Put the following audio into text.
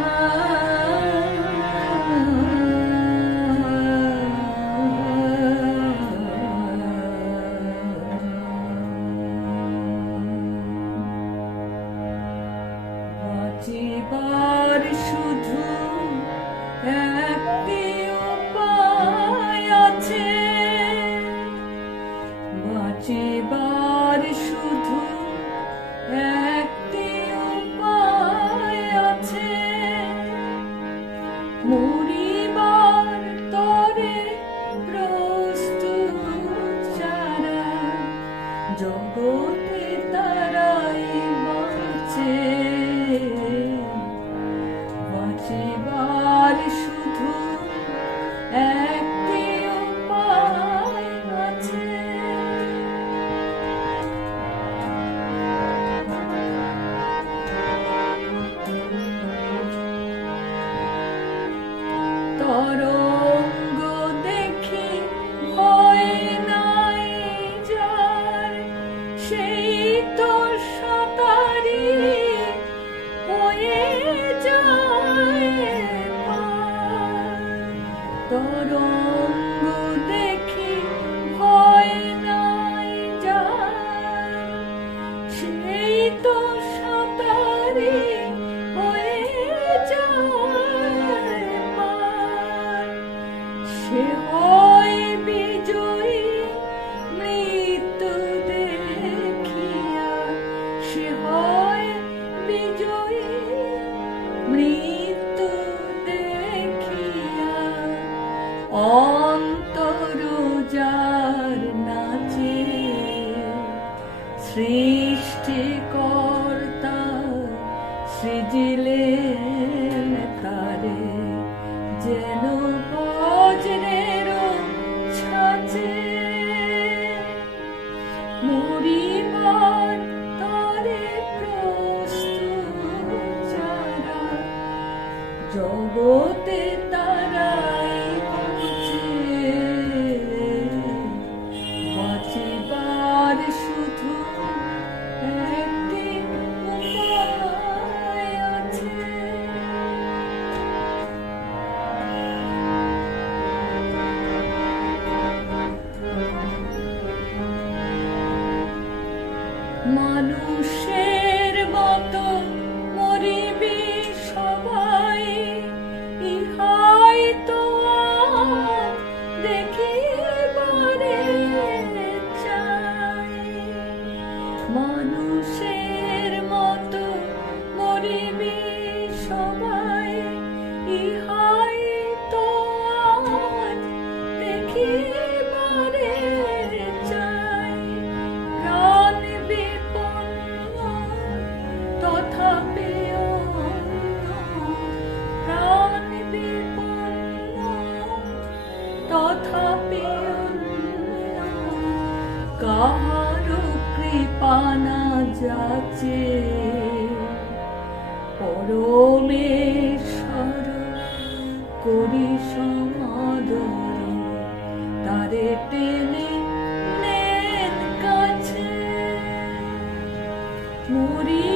বাঁচিবার প্রস্তুত যারা জগতে তারাই বাঁচে। বাঁচিবার শুধু একটি উপায় আছে। তরঙ্গ তরঙ্গ দেখি, ভয় নাই যার সেই তো সাঁতারি হয়ে যায়। সে হয় বিজয়ী মৃত্যু দেখিয়া সে হয় বিজয়ী মৃত্যু সৃষ্টিকর্তা সৃজিলেন তারে যেন বজ্রের ছাঁচে মরিবার মানুষের মতো কাহার কৃপা না যাচে। পরমেশ্বর করি সমাদর তারে টেনে নেন কাছে। মরি